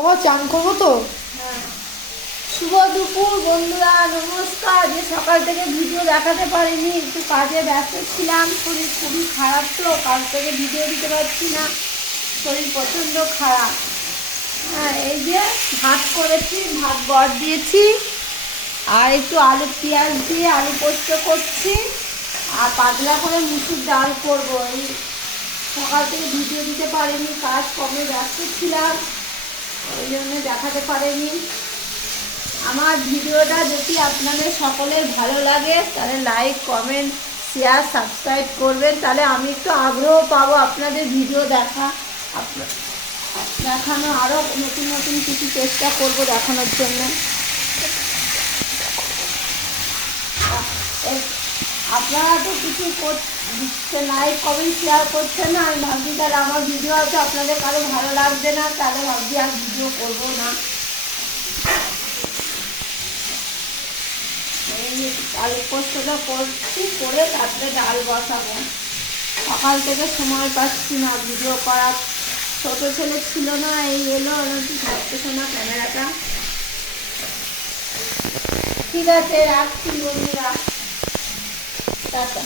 ও চান করবো তো। হ্যাঁ, শুভ দুপুর বন্ধুরা, নমস্কার। যে সকাল থেকে ভিডিও দেখাতে পারিনি, একটু কাজে ব্যস্ত ছিলাম, শরীর খুবই খারাপ, তো কাল থেকে ভিডিও দিতে পারছি না, শরীর প্রচণ্ড খারাপ। হ্যাঁ, এই যে ভাত করেছি, ভাত বর দিয়েছি, আর একটু আলু পেঁয়াজ দিয়ে আলু পোস্ত করছি, আর পাতলা করে মুসুর ডাল করবো। এই সকাল থেকে ভিডিও দিতে পারিনি, কাজ কমে ব্যস্ত ছিলাম, ওই জন্য দেখাতে পারিনি। আমার ভিডিওটা যদি আপনাদের সকলের ভালো লাগে তাহলে লাইক, কমেন্ট, শেয়ার, সাবস্ক্রাইব করবেন, তাহলে আমি একটু আগ্রহ পাবো আপনাদের ভিডিও দেখানো, আরও নতুন নতুন কিছু চেষ্টা করব দেখানোর জন্য। আপনারা তো কিছু দিচ্ছেন, লাইক, কমেন্ট, শেয়ার করছেন না, আমি ভাবছি তাহলে আমার ভিডিও হয়তো আপনাদের কারো ভালো লাগবে না, তাহলে ভাবছি আর ভিডিও করবো না। আলু পোস্তটা করছি, করে তারপরে ডাল বসাবো। সকাল থেকে সময় পাচ্ছি না ভিডিও করার। ছোটো ছেলে ছিল না, এই এলো, ধরতেছে না ক্যামেরাটা। ঠিক আছে, রাখছি বন্ধুরা, টাটা।